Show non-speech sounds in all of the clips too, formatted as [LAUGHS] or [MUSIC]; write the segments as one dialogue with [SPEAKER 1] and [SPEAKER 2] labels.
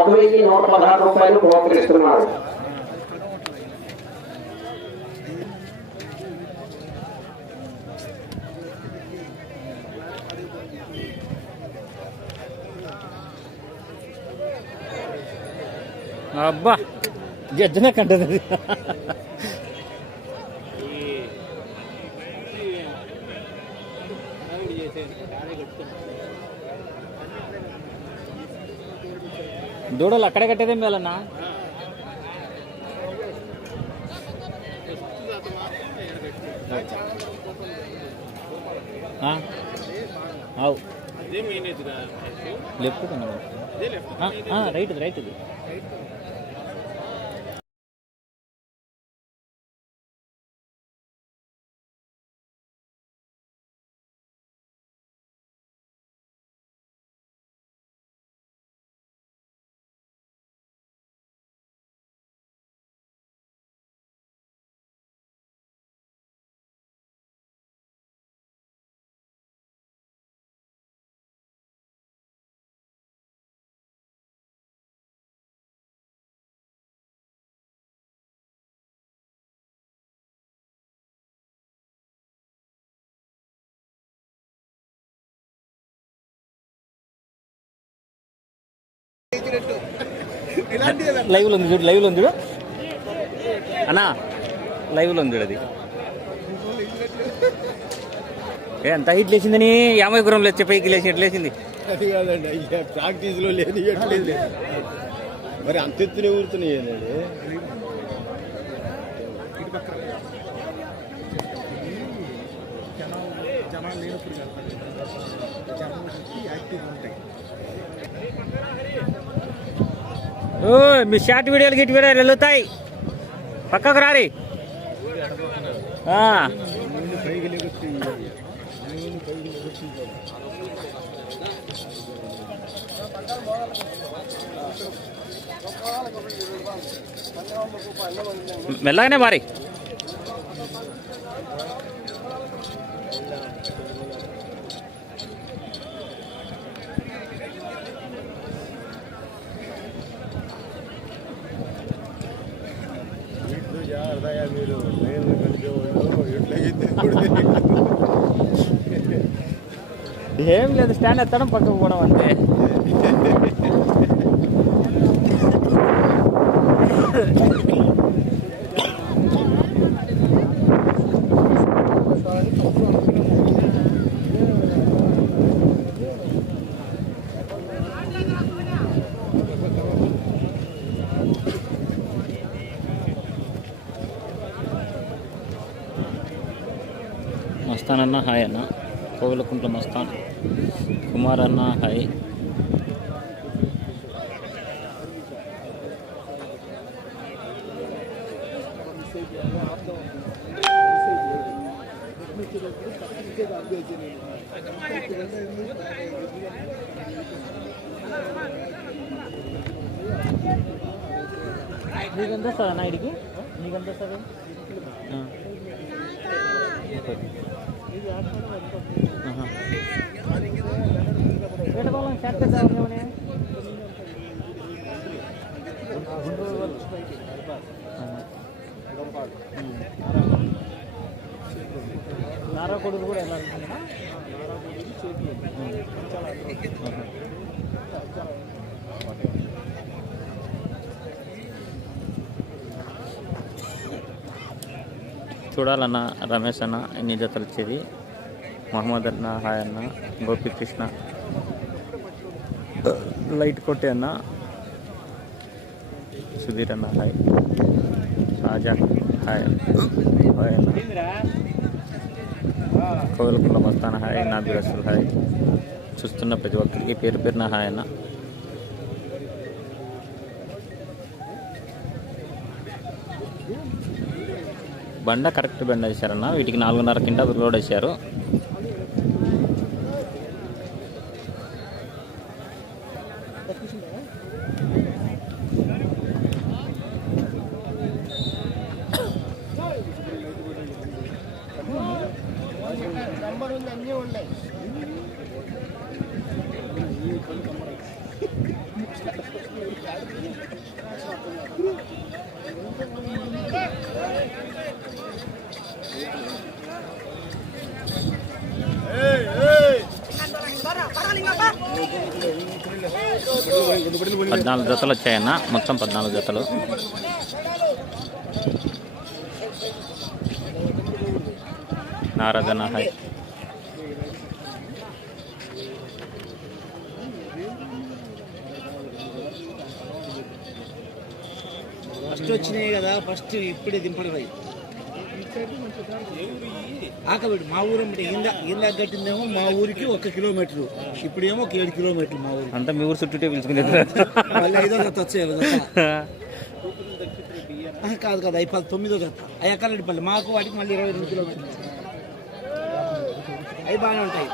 [SPEAKER 1] ఒక వెయ్యి నూట పదహారు రూపాయలు మోకరిస్తున్నారు
[SPEAKER 2] అబ్బా గజ్జనే కంటది. దూడలు అక్కడే కట్టేదేం ఆ? అవు లెఫ్ట్ రైట్ రైట్ ఇది లైవ్లో ఉంది చూడు లైవ్లో ఉంది చూడు. అన్నా లైవ్లో ఉంది చూడు అది. ఎంత హైట్ లేచిందని యాభై గురం లేచే పైకి లేచి ఎట్లా లేచింది?
[SPEAKER 3] అది కాదండి అయ్యా ప్రాక్టీస్లో లేదు ఎట్లేదు మరి అంత ఎత్తునే ఊరుతున్నాయి
[SPEAKER 2] మీ షార్ట్ వీడియోలు గిట్ వీడియోలు వెళ్తాయి పక్కకు రారి. మెల్లగానే మరి. ఏం లేదు స్టాండ్ ఎత్తడం పక్కకు పోవడం అంతే. మస్తాన్ హాయ్ అన్న. కోవిలకుంట్ల మస్తాన్. కుమార్ అన్న హాయ్ నీకెంత వస్తుంది అన్న ఇడికి నీకెంత వస్తుంది? వేటపాలెం నారా కొడుకు కూడా వెళ్ళాలనుకుంటున్నా చూడాలన్న రమేష్ అన్న ఎన్ని జతలు వచ్చేది మహమ్మద్ అన్న హాయ్ అన్న గోపికృష్ణ లైట్ కొట్టే అన్న. సుధీర్ అన్న హాయ్ రాజా హాయ్ హాయ్ అన్న. కోవిలకుండ మస్తాన హాయ్ నాబీ రసూల్ హాయ్ చూస్తున్న ప్రతి ఒక్కరికి పేరు పేరున హాయ్ అన్న. బండ కరెక్ట్ బండ వేశారన్న. వీటికి నాలుగున్నర కింద లోడ్ వేశారు. అన్నీ ఉన్నాయి పద్నాలుగు జతలు వచ్చాయన్న. మొత్తం పద్నాలుగు జతలు. నారదన హై.
[SPEAKER 4] ఫస్ట్ వచ్చినాయి కదా ఫస్ట్ ఇప్పుడే దింపడు పోయి ఆకబెట్టు మా ఊరు ఇందా ఇందాక కట్టిందేమో మా ఊరికి ఒక కిలోమీటరు. ఇప్పుడేమో ఒక ఏడు కిలోమీటర్లు మా ఊరికి.
[SPEAKER 2] అంతా మీ ఊరు చుట్టూటే పిలుచుకునే
[SPEAKER 4] మళ్ళీ ఐదో జత వచ్చాయి [LAUGHS] కాదు. కాదు అయిపోయి తొమ్మిదో జత అవి ఎక్కలడిపల్లి మాకు వాటికి మళ్ళీ ఇరవై రెండు కిలోమీటర్లు. అవి బాగానే ఉంటాయి.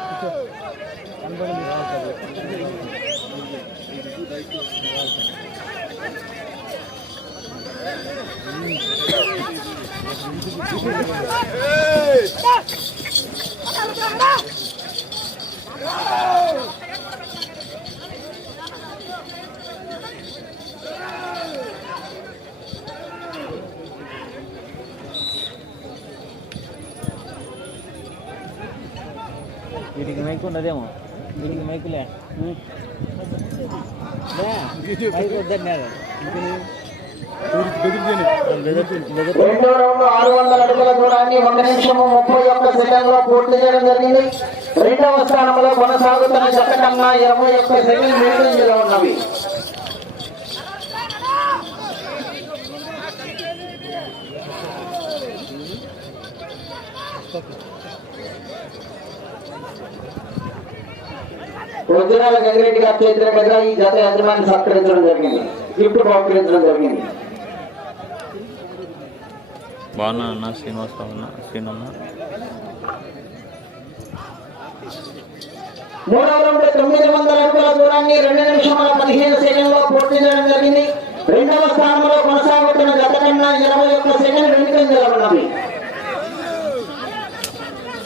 [SPEAKER 2] వీటికి మైకు ఉన్నదేమో వీటికి మైకులే మైకు వద్దన్నారు
[SPEAKER 1] రెండో రౌండ్ ఆరు వందల అడుగుల దూరాన్ని ఒక నిమిషము ముప్పై ఒక్క సెకండ్లో పూర్తి చేయడం జరిగింది. రెండవ స్థానంలో కొనసాగుతున్న జత కన్నా ఇరవై ఒక్క సెకండ్ ముందంజలో ఉన్నవి. వజ్రాల గంగిరెడ్డి గారి చేతుల మీద ఈ జత యజమాని సత్కరించడం జరిగింది. గిఫ్ట్ బహుకరించడం జరిగింది.
[SPEAKER 2] బాగున్నా అన్న? శ్రీనివాసరావు అన్న? శ్రీనన్న
[SPEAKER 1] రౌండ్ తొమ్మిది వందల అడుగుల దూరాన్ని రెండు నిమిషముల పదిహేను సెకండ్లో పూర్తి చేయడం జరిగింది. రెండవ స్థానంలో కొనసాగుతున్న గత కన్నా ఇరవై ఒక్క సెకండ్ వెనుకంజలో ఉన్నవి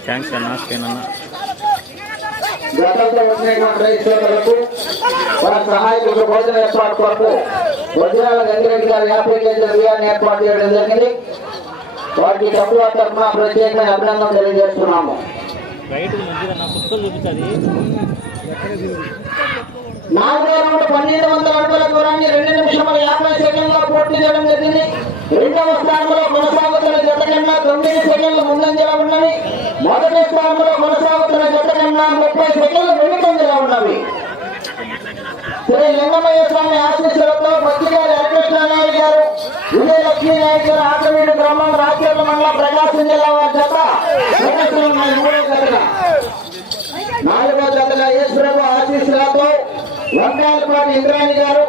[SPEAKER 2] థ్యాంక్స్ అన్న శ్రీనన్న
[SPEAKER 1] గతంలో వచ్చినటువంటి రైతులకు వారి సహాయకులకు భోజన ఏర్పాటు కొరకు వజ్రాల గంగిరెడ్డి గారు యాభై కేజీల బియ్యాన్ని ఏర్పాటు చేయడం జరిగింది. వాటికి తక్కువ తరఫున ప్రత్యేకమైన అభినందన తెలియజేస్తున్నాము. నాలుగు పన్నెండు వందల అడుగుల దూరాన్ని రెండు నిమిషముల యాభై సెకండ్లో పూర్తి చేయడం జరిగింది. రెండవ స్థానంలో కొనసాగుతున్న జత కన్నా తొమ్మిది సెకండ్లు ముందంజలో ఉన్నవి. మొదటి స్థానంలో కొనసాగుతున్న జత కన్నా ముప్పై సెకండ్లు వెనుకంజలో ఉన్నవి. శ్రీ లింగమయ్య స్వామి ఆశీస్సులతో పత్రికారి హరికృష్ణారాయణ గారు విజయలక్ష్మీ నాయక్ గారు ఆకవీడు గ్రామం రాజకీయ మండలం ప్రకాశం జిల్లా వారి జత నాలుగో జతగా ఈశ్వరపు ఆశీస్సులతో వంకాయలపాటి ఇంద్రాణి గారు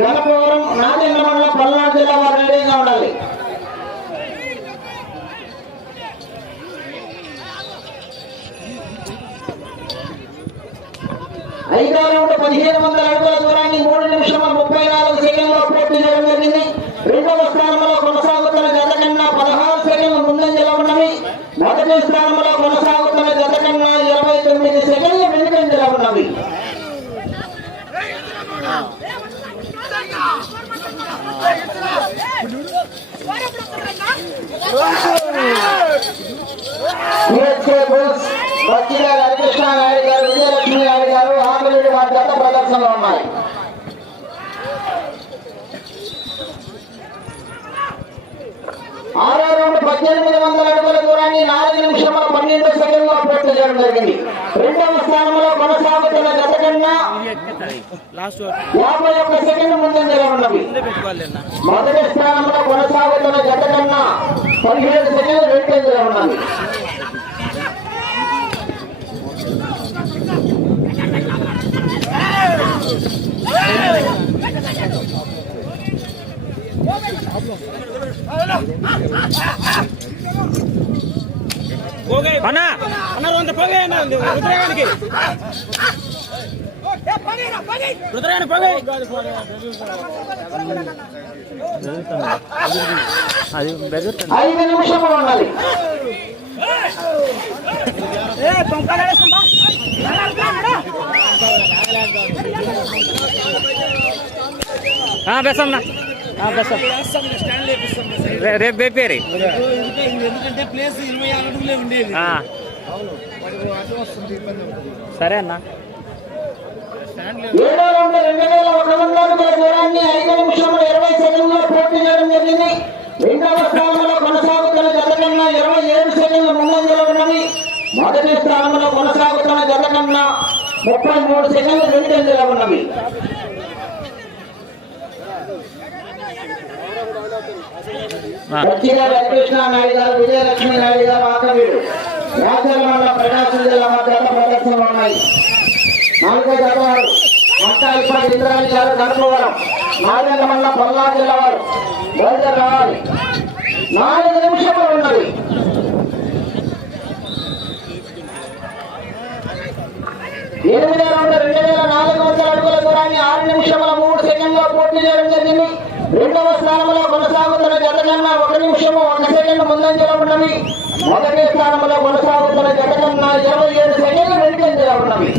[SPEAKER 1] గణపవరం నాగేంద్ర మండలం పల్నాడు జిల్లా వారు రెడీగా ఉండాలి. ఐదో రౌండ్ పదిహేను వందల అడుగుల దూరాన్ని మూడు నిమిషముల ముప్పై నాలుగు సెకండ్లో పూర్తి చేయడం జరిగింది. రెండవ స్థానంలో కొనసాగుతున్న గత కన్నా పదహారు సెకండ్లు ముందంజలో ఉన్నవి మొదటి స్థానంలో కొనసాగుతున్న గత కన్నా ఇరవై తొమ్మిది సెకండ్లు వెనుకంజలో ఉన్నవి సిహెచ్కే బుల్స్ బచ్చిగా హరికృష్ణ నాయుడు గారు విజయలక్ష్మి నాయుడు గారు ఆంధ్రుడి వారి జత ప్రదర్శనలో ఉన్నాయి ఆరో రౌండ్ పద్దెనిమిది వందల అడుగుల దూరాన్ని నాలుగు నిమిషముల పన్నెండు సెకండ్లో పూర్తి చేయడం జరిగింది. రెండవ స్థానంలో కొనసాగుతున్న జత కన్నా యాభై ఒక్క సెకండ్ ముందంజలో ఉన్నవి మొదటి స్థానంలో కొనసాగుతున్న జత కన్నా పదిహేడు సెకండ్లు వెనుకంజలో ఉన్నవి
[SPEAKER 2] అన్నా.
[SPEAKER 4] అన్న వంద పోగే అన్న రుద్రగానికి పోగే
[SPEAKER 2] అది బెదురుతుంది
[SPEAKER 1] ఐదు నిమిషములు ఉండాలి.
[SPEAKER 2] రేపు బేపేరి
[SPEAKER 4] ఎందుకంటే ప్లేస్ ఇరవై ఆరు అడుగులే ఉండేది
[SPEAKER 2] సరే అన్న.
[SPEAKER 1] ఏడో రౌండ్ రెండు వేల ఒక వంద దూరాన్ని ఐదు నిమిషముల ఇరవై సెకండ్లో పూర్తి చేయడం జరిగింది. రెండవ స్థానంలో కొనసాగుతున్న జత కన్నా ఇరవై ఏడు సెకండ్ల ముందంజలో ఉన్నవి మొదటి స్థానంలో కొనసాగుతున్న జత కన్నా ముప్పై మూడు సెకండ్లు రెండంజలో ఉన్నవి
[SPEAKER 2] ఆ,
[SPEAKER 1] పచ్చిగా నాయుడు గారు విజయలక్ష్మి నాయుడు గారు ఆకవీడు రాజధాని మండలం ప్రకాశం జిల్లా మధ్య ప్రదర్శనలు ఉన్నాయి. నాలుగో జత వారు వంకాయపాటి జిల్లా వారు. రావాలి. నాలుగు నిమిషములు ఉన్నది ఎనిమిది రౌండ్ రెండు వేల నాలుగు వందల అడుగుల దూరాన్ని ఆరు నిమిషముల మూడు సెకండ్లో పూర్తి చేయడం జరిగింది. రెండవ స్థానంలో కొనసాగుతున్న జత కన్నా ఒక నిమిషము ఒక సెకండ్ ముందంజలో ఉన్నవి మొదటి స్థానంలో కొనసాగుతున్న జత కన్నా ఇరవై ఏడు సెకండ్లు వెనుకంజలో ఉన్నవి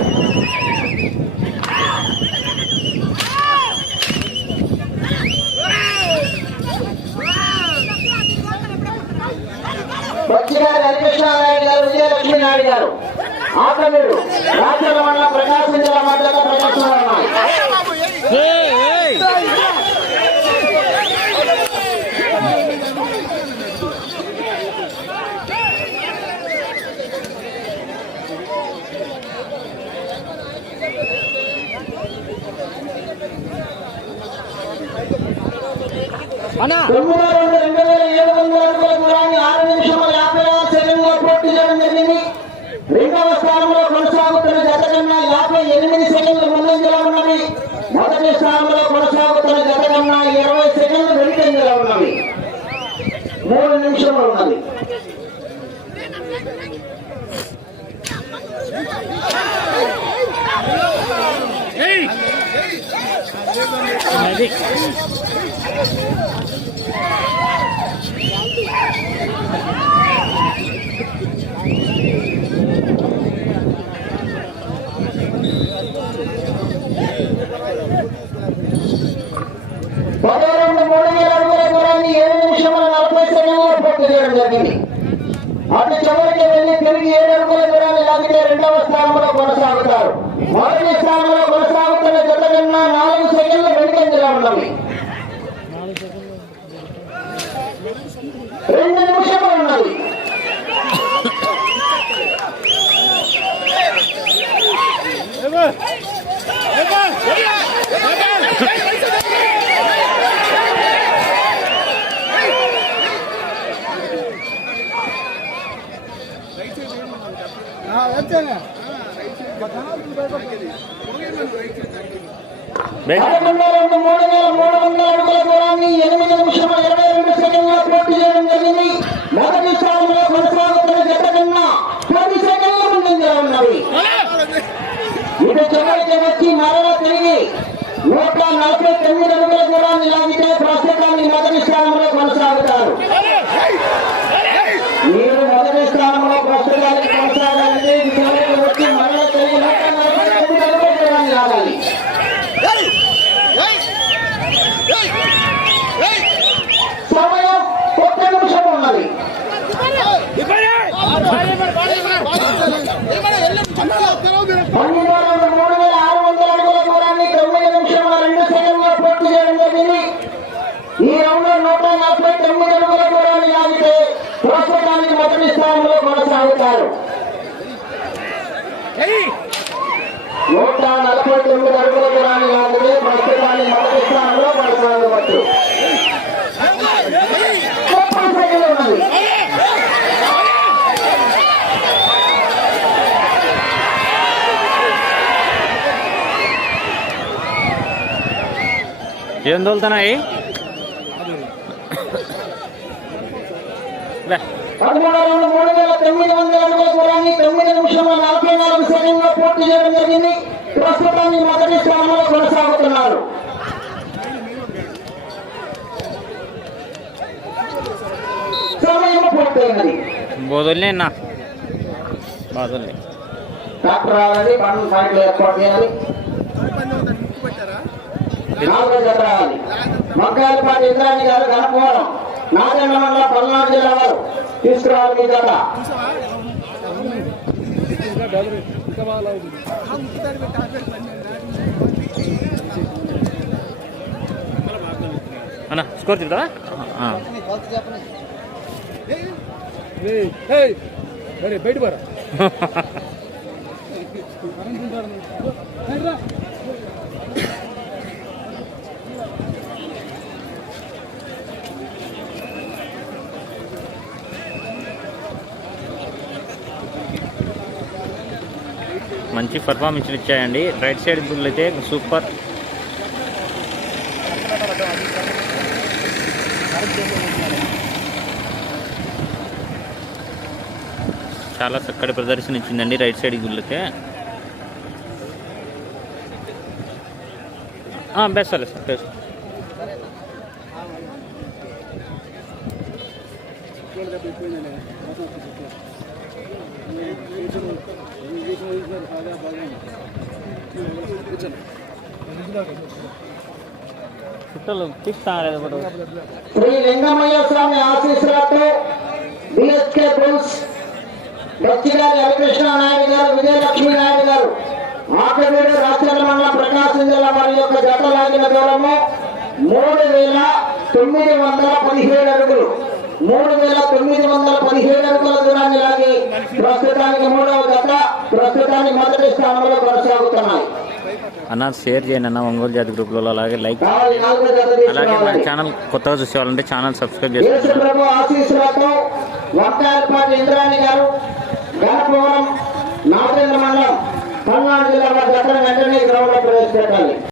[SPEAKER 1] పచ్చిగారి హరికృష్ణారాయణ గారు విజయలక్ష్మి నాయుడు గారు. ఆకమీడు రాజ్యాల మండలం ప్రకాశం జిల్లా మధ్యలో ప్రదర్శనలు ఉన్నాయి
[SPEAKER 2] ఏయ్, ఏయ్.
[SPEAKER 1] తొమ్మిదో రెండు రెండు వేల ఏడు వందల అడుగుల దూరాన్ని ఆరు నిమిషముల యాభై ఆరు సెకండ్లో పూర్తి చేయడం జరిగింది రెండవ స్థానంలో కొనసాగుతున్న జత కన్నా యాభై ఎనిమిది సెకండ్లు ముందంజలో ఉన్నవి మొదటి స్థానంలో కొనసాగుతున్న జత కన్నా ఇరవై సెకండ్లు వెనుకంజలో ఉన్నవి మూడు నిమిషములు ఉన్నది
[SPEAKER 2] అది
[SPEAKER 1] మూడు వేల అడుగుల దూరాన్ని ఏడు నిమిషముల నలభై సెకండ్లో పూర్తి చేయడం జరిగింది. అటు చివరికి వెళ్ళి తిరిగి ఏడు అడుగుల దూరాన్ని లాగితే రెండవ స్థానంలో కొనసాగుతారు. మొదటి స్థానంలో కొనసాగుతున్న జత నాలుగు వెనుకంజలో ఉన్నవి రెండు నిమిషములు ఉన్నది
[SPEAKER 2] బయట
[SPEAKER 1] పదకొండు రెండు మూడు వేల మూడు వందల అడుగుల దూరాన్ని ఎనిమిది నిమిషముల ఇరవై రెండు సెకండ్లో పూర్తి చేయడం జరిగింది మొదటి స్థానంలో కొనసాగుతున్న జత కన్నా పది సెకండ్ల ముందంజలో ఉన్నవి ఇటు చివరికి వచ్చి మరల నూట నలభై తొమ్మిది అడుగుల దూరాన్ని లాగితే ప్రస్తుతాన్ని మొదటి స్థానంలో కొనసాగుతారు మీరు మొదటి స్థానంలో ప్రస్తుతానికి కొనసాగాలంటే ఇటు చివరికి వచ్చి మరల తిరిగి నూట నలభై తొమ్మిది అడుగుల దూరాన్ని లాగాలి సమయం ఒక్క నిమిషం ఉన్నది పన్నెండు వందల మూడు వేల ఆరు వందల అడుగుల దూరాన్ని తొమ్మిది నిమిషముల రెండు సెకండ్లో పూర్తి చేయడం జరిగింది ఈ రౌండ్లో నూట నలభై తొమ్మిది అడుగుల దూరాన్ని లాగితే స్థానంలో కొనసాగుతారు. నూట నలభై తొమ్మిది అడుగుల దూరాన్ని లాగితే ప్రస్తుతానికి మొదటి స్థానంలో కొనసాగవచ్చు.
[SPEAKER 2] ఏం తోలుతున్నాయి?
[SPEAKER 1] పదమూడు మూడు వేల తొమ్మిది వందల అడుగుల దూరాన్ని తొమ్మిది నిమిషముల నలభై నాలుగు సెకండ్లో పూర్తి చేయడం జరిగింది. ప్రస్తుతాన్ని మొదటి స్థానంలో కొనసాగుతున్నారు. సమయం పూర్తయినది.
[SPEAKER 2] బోధుల్ని అన్న. బాధల్ని.
[SPEAKER 1] డాక్టర్ రావాలి బండ్ పాయింట్లు ఏర్పాటు చేయాలి. నాలుగో జత రావాలి మంకాయలపాటి ఇంద్రాణి గారు గణపవరం నారాయణ మండలం పల్నాడు జిల్లా వారు తీసుకురావాలి మీ జత.
[SPEAKER 2] అన్న స్కోర్ చెప్తారా [LAUGHS]
[SPEAKER 3] బయట బారా [LAUGHS]
[SPEAKER 2] మంచి పర్ఫార్మెన్స్ ఇచ్చాయండి. రైట్ సైడ్ బుల్ అయితే సూపర్ చాలా చక్కటి ప్రదర్శన ఇచ్చిందండి రైట్ సైడ్ గుళ్ళకే బెస్ సరే sir best. Thank you.
[SPEAKER 1] Shri Lingamayya Swami ఆశీస్సులతో బిఎస్కే బుల్స్ బచ్చిగారి హరికృష్ణ నాయుడు గారు విజయలక్ష్మి నాయుడు గారు ఆకవీడు రాష్ట్రాల మండలం ప్రకాశం జిల్లా వారి యొక్క జత లాగిన దూరము మూడు వేల తొమ్మిది వందల పదిహేడు అడుగులు మూడు వేల తొమ్మిది వందల పదిహేడు అడుగుల దూరాన్ని లాగి ప్రస్తుతానికి మూడవ జత ప్రస్తుతానికి మొదటి స్థానంలో కొనసాగుతున్నాయి.
[SPEAKER 2] అన్న షేర్ చేయండి అన్న ఒంగోలు జాతి గ్రూప్లో అలాగే లైక్ అలాగే మన ఛానల్ కొత్తగా చూసేవాళ్ళంటే ఛానల్ సబ్స్క్రైబ్ చేసుకోండి.
[SPEAKER 1] యేసు ప్రభు ఆశీస్సులతో వంకాయలపాటి ఇంద్రాణి గారు గణపవరం నాగేంద్ర మండలం పల్నాడు జిల్లా వారి జతను వెంటనే గ్రౌండ్లో ప్రవేశపెట్టాలి.